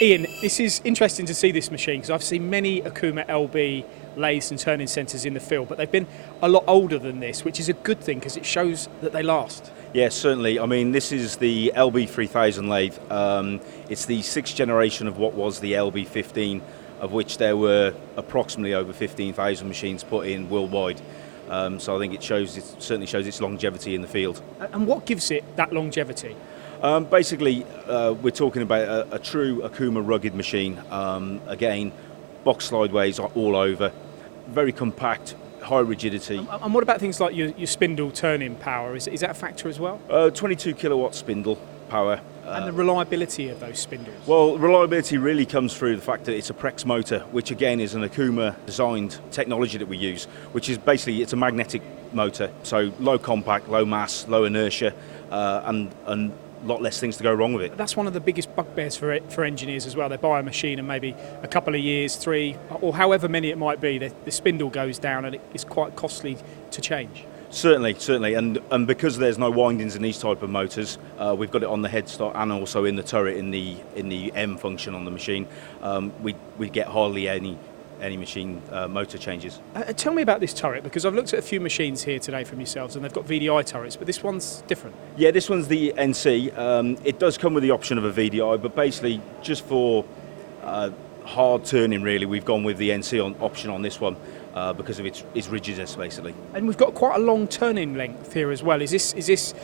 Ian, this is interesting to see this machine because I've seen many Okuma LB lathes and turning centres in the field, but they've been a lot older than this, which is a good thing because it shows that they last. Yes, certainly. I mean, this is the LB3000 lathe. It's the sixth generation of what was the LB15, of which there were approximately over 15,000 machines put in worldwide. So I think it certainly shows its longevity in the field. And what gives it that longevity? Basically, we're talking about a true Okuma rugged machine. Again, box slideways all over, very compact, high rigidity. And what about things like your spindle turning power? Is that a factor as well? 22 kilowatt spindle power. And the reliability of those spindles? Well, reliability really comes through the fact that it's a Prex motor, which again is an Okuma designed technology that we use, which is basically, it's a magnetic motor, so low compact, low mass, low inertia, and a lot less things to go wrong with it. That's one of the biggest bugbears for engineers as well. They buy a machine and maybe a couple of years, 3, or however many it might be, the spindle goes down and it's quite costly to change. Certainly, and because there's no windings in these type of motors, we've got it on the headstock and also in the turret in the M function on the machine. We get hardly any machine motor changes. Tell me about this turret, because I've looked at a few machines here today from yourselves and they've got VDI turrets, but this one's different. Yeah, this one's the NC. It does come with the option of a VDI, but basically just for hard turning really, we've gone with the NC option on this one. Because of its rigidness, basically. And we've got quite a long turning length here as well. This is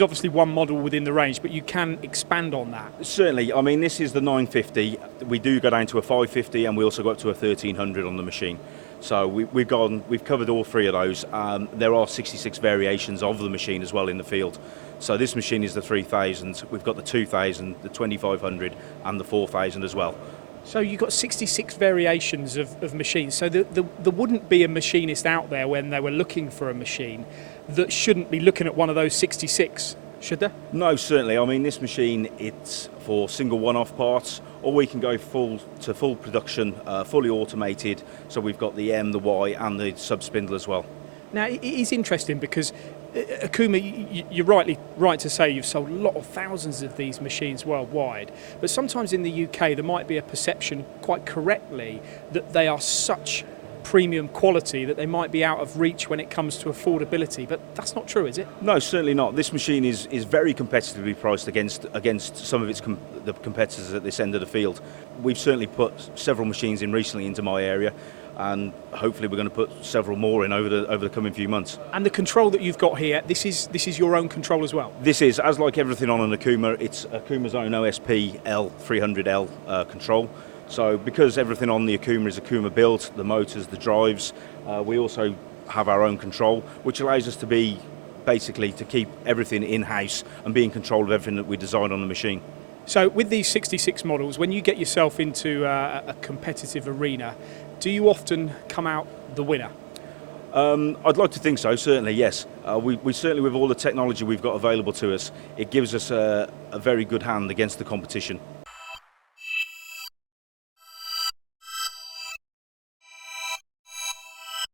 obviously one model within the range, but you can expand on that. Certainly. I mean, this is the 950. We do go down to a 550, and we also go up to a 1300 on the machine. So we've covered all three of those. There are 66 variations of the machine as well in the field. So this machine is the 3000. We've got the 2000, the 2500, and the 4000 as well. So you've got 66 variations of machines. So there wouldn't be a machinist out there when they were looking for a machine that shouldn't be looking at one of those 66, should there? No, certainly. I mean, this machine, it's for single one-off parts, or we can go full production, fully automated. So we've got the M, the Y, and the sub-spindle as well. Now, it is interesting because Okuma, you're right to say you've sold a lot of thousands of these machines worldwide, but sometimes in the UK there might be a perception, quite correctly, that they are such premium quality that they might be out of reach when it comes to affordability, but that's not true, is it? No, certainly not. This machine is very competitively priced against some of the competitors at this end of the field. We've certainly put several machines in recently into my area, and hopefully we're going to put several more in over the coming few months. And the control that you've got here, this is your own control as well? This is, as like everything on an Okuma, it's Okuma's own OSP L300L control. So because everything on the Okuma is Okuma built, the motors, the drives, we also have our own control, which allows us to to keep everything in-house and be in control of everything that we design on the machine. So with these 66 models, when you get yourself into a competitive arena, do you often come out the winner? I'd like to think so, certainly, yes. We certainly, with all the technology we've got available to us, it gives us a very good hand against the competition.